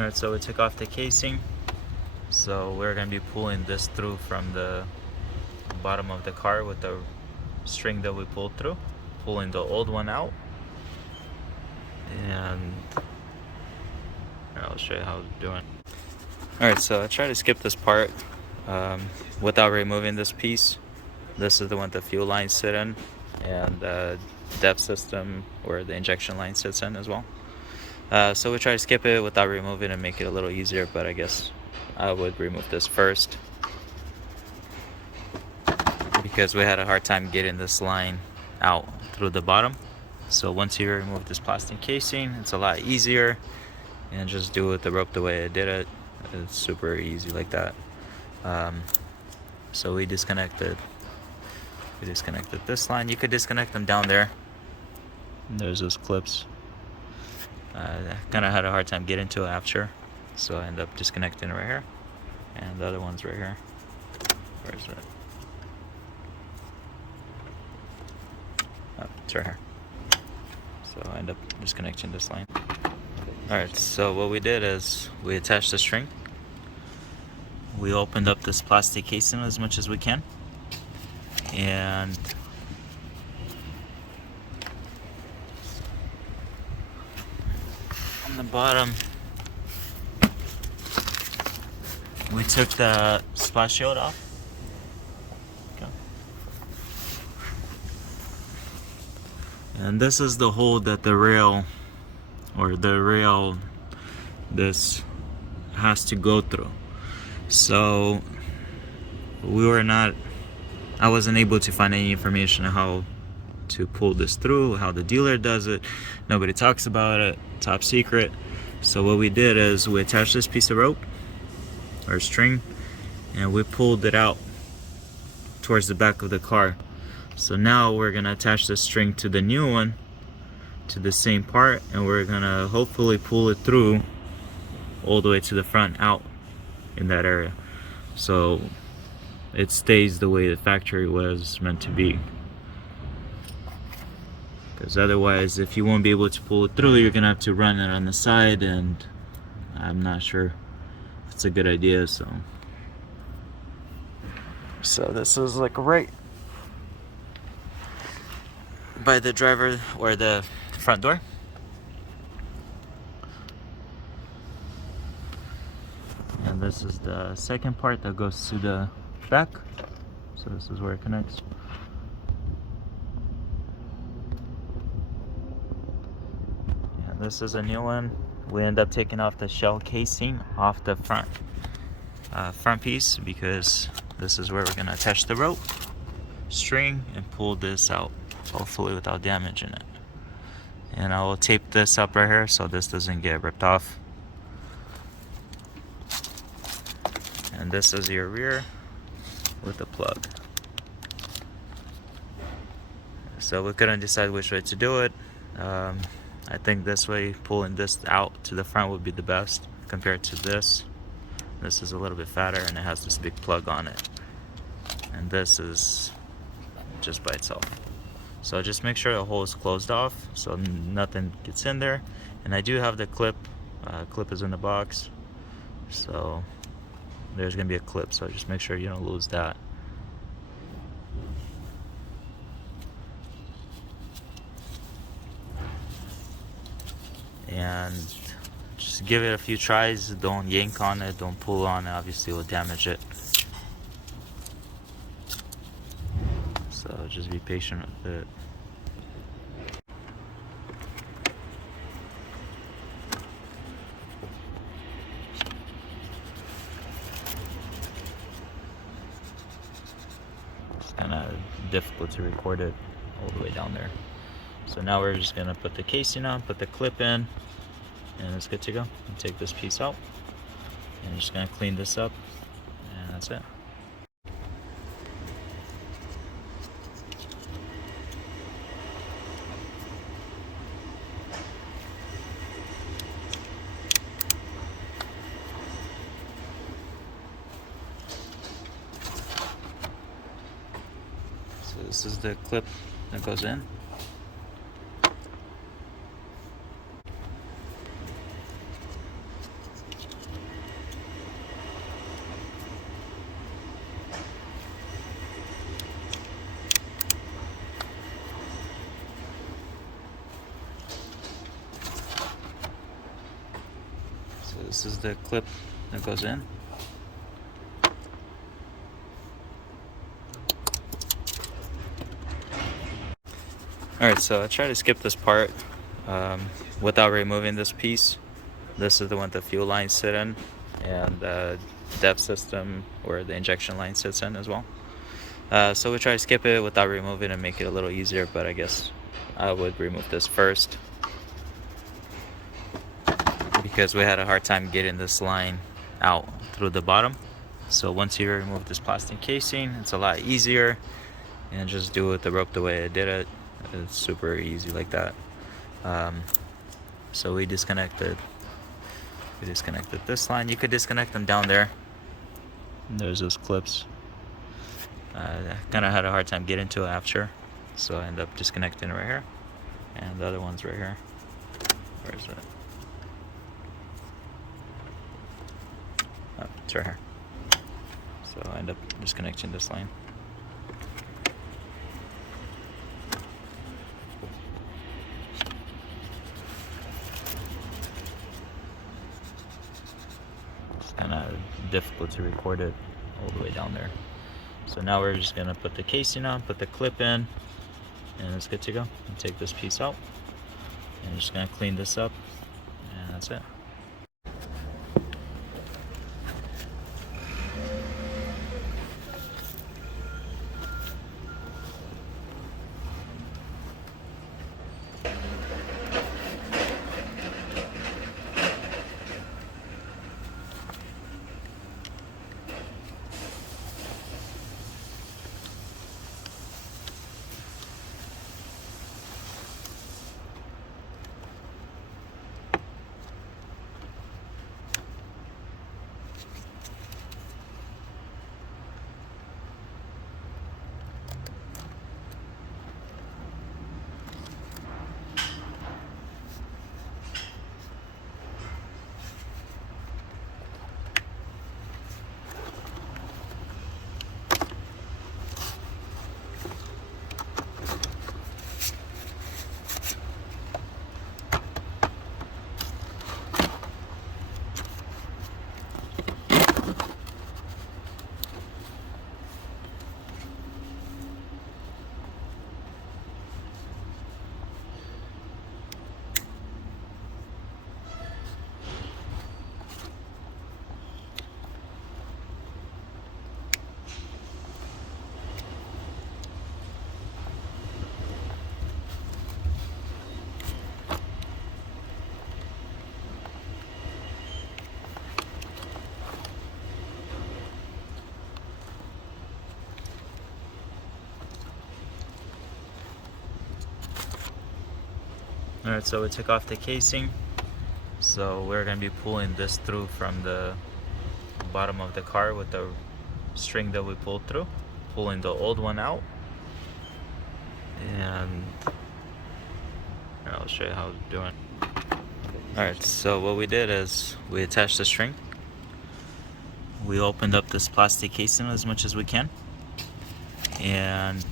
Alright, so we took off the casing. So we're going to be pulling this through from the bottom of the car with the string that we pulled through, pulling the old one out. And I'll show you how it's doing. Alright, so I try to skip this part without removing this piece. This is the one the fuel lines sit in, and the depth system where the injection line sits in as well. So we try to skip it without removing it and make it a little easier, but I guess I would remove this first because we had a hard time getting this line out through the bottom. So once you remove this plastic casing, it's a lot easier, and just do it with the rope the way I did it. It's super easy like that. So we disconnected this line. You could disconnect them down there. There's those clips. I kind of had a hard time getting to it after, so I ended up disconnecting it right here, and the other one's right here. Where is it? Oh, it's right here. So I end up disconnecting this line. Alright, so what we did is we attached the string. We opened up this plastic casing as much as we can, and on the bottom we took the splash shield off. Okay. And this is the hole that the rail this has to go through. So I wasn't able to find any information on how to pull this through, how the dealer does it. Nobody talks about it, top secret. So what we did is we attached this piece of rope or string, and we pulled it out towards the back of the car. So now we're gonna attach the string to the new one, to the same part, and we're gonna hopefully pull it through all the way to the front out in that area, so it stays the way the factory was meant to be. Because otherwise, if you won't be able to pull it through, you're gonna have to run it on the side, and I'm not sure if it's a good idea. So this is like right by the driver or the front door. And this is the second part that goes to the back. So this is where it connects. And this is a new one. We end up taking off the shell casing off the front piece, because this is where we're gonna attach the rope, string, and pull this out, hopefully without damaging it. And I will tape this up right here so this doesn't get ripped off. And this is your rear with the plug. So we couldn't decide which way to do it. I think this way, pulling this out to the front, would be the best compared to this. This is a little bit fatter and it has this big plug on it. And this is just by itself. So just make sure the hole is closed off so nothing gets in there. And I do have the clip. Clip is in the box. So there's gonna be a clip, so just make sure you don't lose that. And just give it a few tries. Don't yank on it, don't pull on it, obviously it will damage it. So just be patient with it. It's kind of difficult to record it all the way down there. So now we're just gonna put the casing on, put the clip in, and it's good to go. And take this piece out, and just gonna clean this up, and that's it. So this is the clip that goes in. This is the clip that goes in. Alright, so I try to skip this part without removing this piece. This is the one the fuel lines sit in, and the depth system where the injection line sits in as well. So we try to skip it without removing it and make it a little easier, but I guess I would remove this first because we had a hard time getting this line out through the bottom. So once you remove this plastic casing, it's a lot easier, and just do it with the rope the way I did it. It's super easy like that. So we disconnected this line. You could disconnect them down there. There's those clips. I kind of had a hard time getting to it after, so I ended up disconnecting it right here, and the other one's right here. Where is it? Oh, it's right here. So I end up disconnecting this line. It's kind of difficult to record it all the way down there. So now we're just gonna put the casing on, put the clip in, and it's good to go. And take this piece out, and just gonna clean this up, and that's it. Alright, so we took off the casing. So we're going to be pulling this through from the bottom of the car with the string that we pulled through, pulling the old one out. And I'll show you how we're doing. Alright, so what we did is we attached the string. We opened up this plastic casing as much as we can, and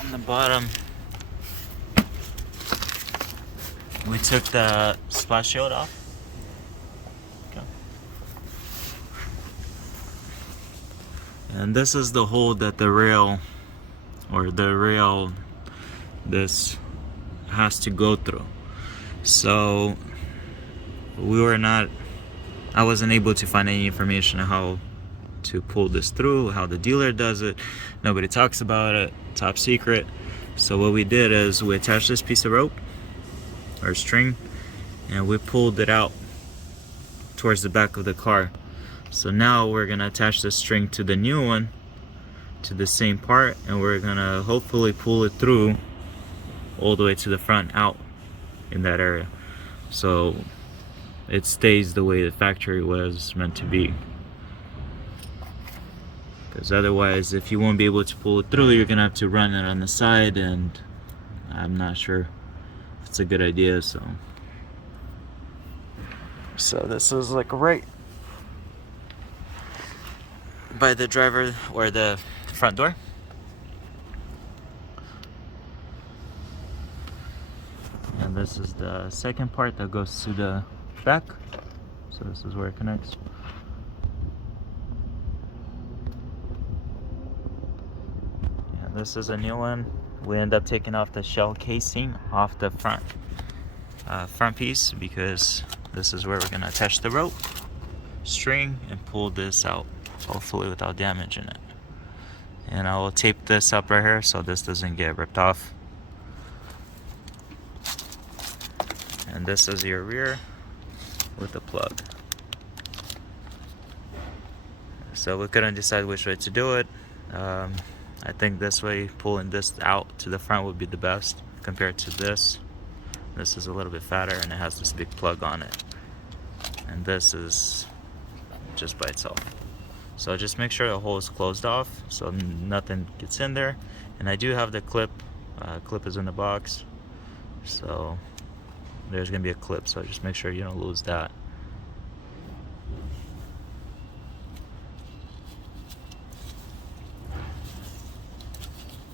on the bottom we took the splash shield off. Okay. And this is the hole that the rail this has to go through. So I wasn't able to find any information on how to pull this through, how the dealer does it. Nobody talks about it, top secret. So what we did is we attached this piece of rope or string, and we pulled it out towards the back of the car. So now we're gonna attach the string to the new one, to the same part, and we're gonna hopefully pull it through all the way to the front out in that area, so it stays the way the factory was meant to be. Because otherwise, if you won't be able to pull it through, you're gonna have to run it on the side, and I'm not sure if it's a good idea. So this is like right by the driver or the front door. this is the second part that goes to the back. So this is where it connects. And this is a new one. We end up taking off the shell casing off the front piece, because this is where we're going to attach the rope, string, and pull this out, hopefully without damaging it. And I will tape this up right here so this doesn't get ripped off. And this is your rear with the plug. So we couldn't decide which way to do it. I think this way, pulling this out to the front, would be the best compared to this. This is a little bit fatter and it has this big plug on it. And this is just by itself. So just make sure the hole is closed off so nothing gets in there. And I do have the clip. Clip is in the box. So there's going to be a clip, so just make sure you don't lose that.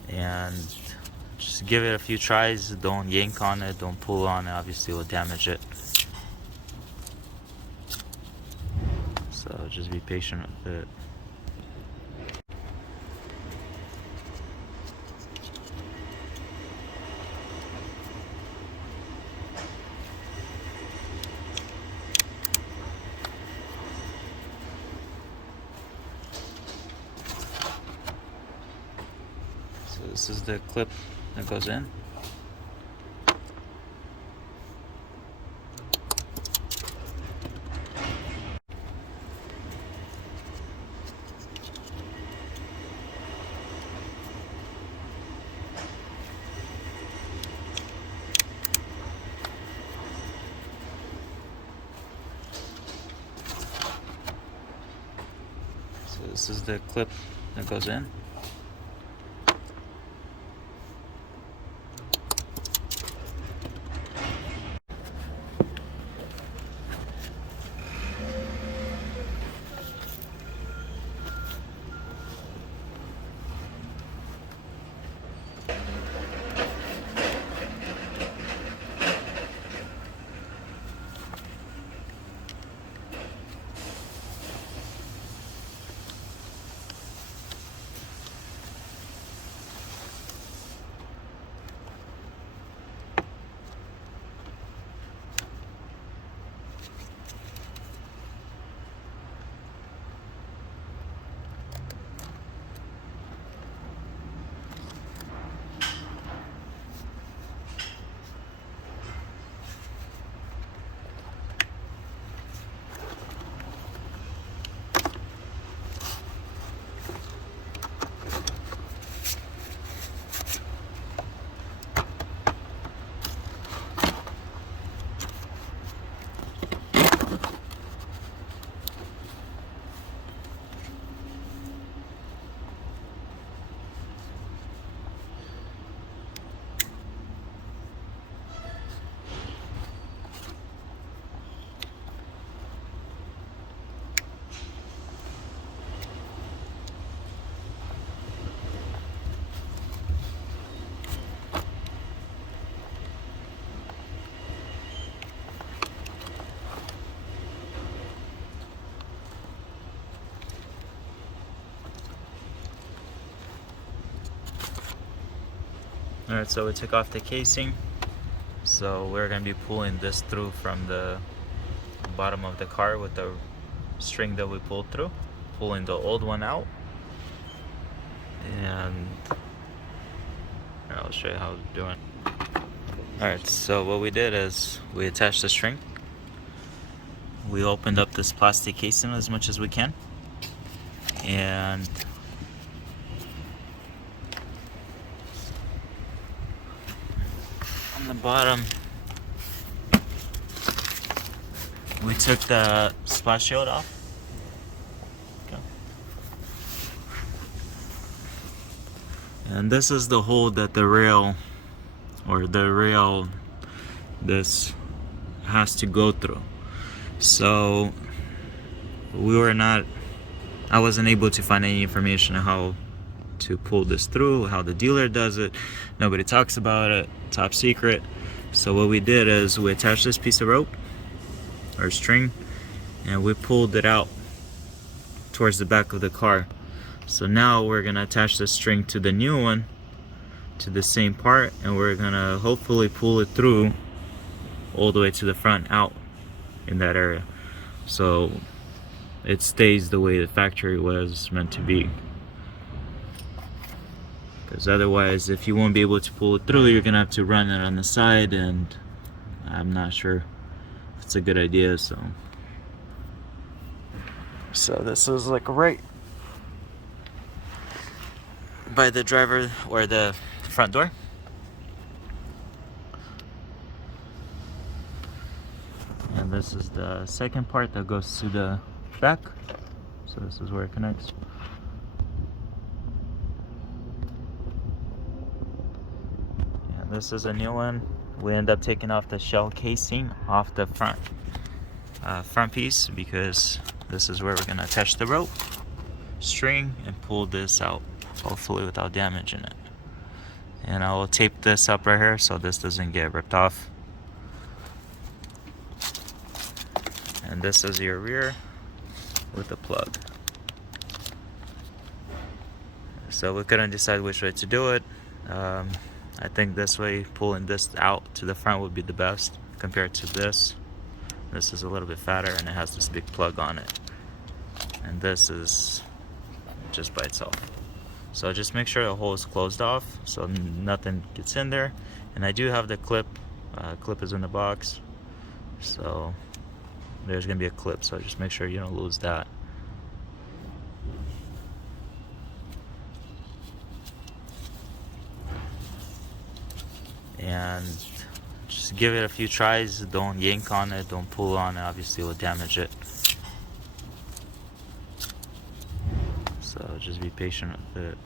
And just give it a few tries. Don't yank on it, don't pull on it, obviously it will damage it. So just be patient with it. So this is the clip that goes in. So this is the clip that goes in. Alright, so we took off the casing. So we're going to be pulling this through from the bottom of the car with the string that we pulled through. Pulling the old one out. And I'll show you how we're doing. Alright, so what we did is we attached the string. We opened up this plastic casing as much as we can. And on the bottom, we took the splash shield off. Okay. And this is the hole that the rail, this has to go through. So I wasn't able to find any information on how to pull this through, how the dealer does it. Nobody talks about it, top secret. So what we did is we attached this piece of rope or string and we pulled it out towards the back of the car. So now we're gonna attach the string to the new one, to the same part, and we're gonna hopefully pull it through all the way to the front out in that area, so it stays the way the factory was meant to be. Because otherwise, if you won't be able to pull it through, you're gonna have to run it on the side, and I'm not sure if it's a good idea. So this is like right by the driver or the front door. And this is the second part that goes to the back. So this is where it connects. And this is a new one. We end up taking off the shell casing off the front piece, because this is where we're gonna attach the rope, string, and pull this out, hopefully without damaging it. And I will tape this up right here so this doesn't get ripped off. And this is your rear with the plug. So we couldn't decide which way to do it. I think this way, pulling this out to the front, would be the best compared to this. This is a little bit fatter and it has this big plug on it. And this is just by itself. So just make sure the hole is closed off so nothing gets in there. And I do have the clip. Clip is in the box. So there's gonna be a clip, so just make sure you don't lose that. And just give it a few tries. Don't yank on it, don't pull on it, obviously it will damage it. So just be patient with it.